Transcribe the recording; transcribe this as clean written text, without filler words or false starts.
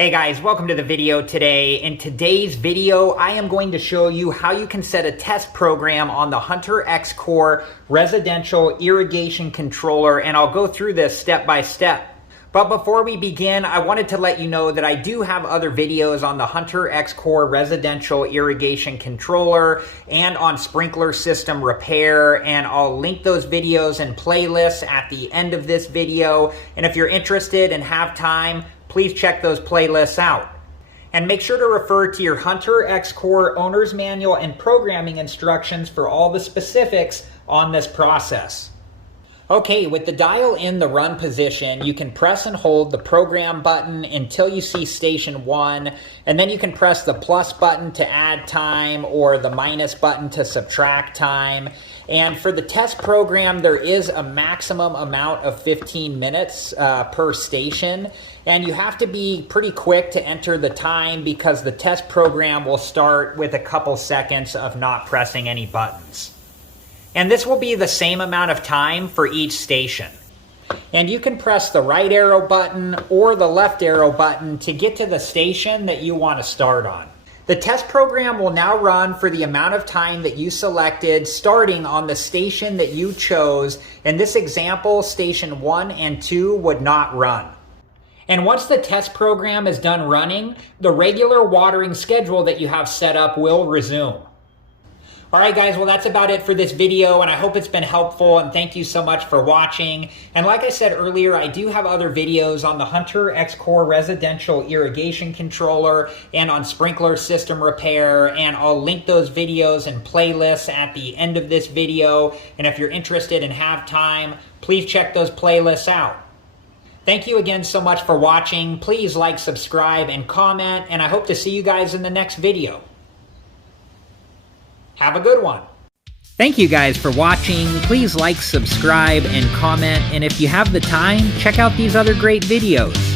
Hey guys, welcome to the video today. In today's video, I am going to show you how you can set a test program on the Hunter X-Core residential irrigation controller, and I'll go through this step by step. But before we begin, I wanted to let you know that I do have other videos on the Hunter X-Core residential irrigation controller and on sprinkler system repair, and I'll link those videos and playlists at the end of this video. And if you're interested and have time, please check those playlists out. And make sure to refer to your Hunter X-Core owner's manual and programming instructions for all the specifics on this process. Okay, with the dial in the run position, you can press and hold the program button until you see station 1, and then you can press the plus button to add time or the minus button to subtract time. And for the test program, there is a maximum amount of 15 minutes per station, and you have to be pretty quick to enter the time because the test program will start with a couple seconds of not pressing any buttons. And this will be the same amount of time for each station. And you can press the right arrow button or the left arrow button to get to the station that you want to start on. The test program will now run for the amount of time that you selected, starting on the station that you chose. In this example, station 1 and 2 would not run. And once the test program is done running, the regular watering schedule that you have set up will resume. Alright guys, well that's about it for this video, and I hope it's been helpful, and thank you so much for watching. And like I said earlier, I do have other videos on the Hunter X-Core residential irrigation controller and on sprinkler system repair, and I'll link those videos and playlists at the end of this video. And if you're interested and have time, please check those playlists out. Thank you again so much for watching. Please like, subscribe, and comment, and I hope to see you guys in the next video. Have a good one. Thank you guys for watching. Please like, subscribe, and comment. And if you have the time, check out these other great videos.